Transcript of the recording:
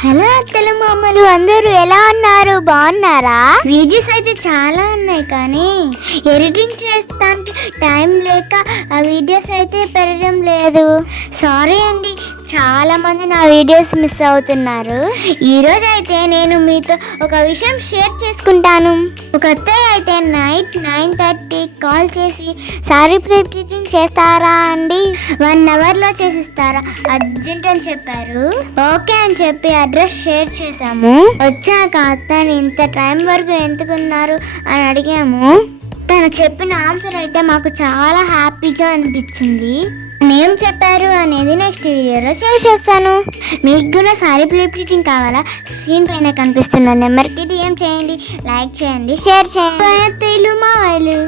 Hello అత్తలు మామలు అందరూ ఎలా ఉన్నారు? బాగున్నారా? వీడియోస్ అయితే చాలా ఉన్నాయి కానీ ఎడిటింగ్ చేస్తానికి టైం లేక ఆ వీడియోస్ అయితే పెరగడం లేదు. సారీ అండి, చాలా మంది నా వీడియోస్ మిస్ అవుతున్నారు. ఈరోజు అయితే నేను మీతో ఒక విషయం షేర్ చేసుకుంటాను. ఒక అత్తయ్య అయితే నైట్ 9:30 కాల్ చేసి సారీ ప్రింటింగ్ చేస్తారా అండి, 1 అవర్లో చేసిస్తారా అర్జెంట్ అని చెప్పారు. ఓకే అని చెప్పి అడ్రస్ షేర్ చేసాము. వచ్చాక అత్తని ఇంత టైం వరకు ఎందుకున్నారు అని అడిగాము. తను చెప్పిన ఆన్సర్ అయితే మాకు చాలా హ్యాపీగా అనిపించింది. ఏం చెప్పారు అనేది నెక్స్ట్ వీడియోలో షేర్ చేస్తాను. మీకు కూడా సారీ ప్రింటింగ్ కావాలా? స్క్రీన్ పైన కనిపిస్తున్న నెంబర్కి DM చేయండి, లైక్ చేయండి, షేర్ చేయండి. మా వైలు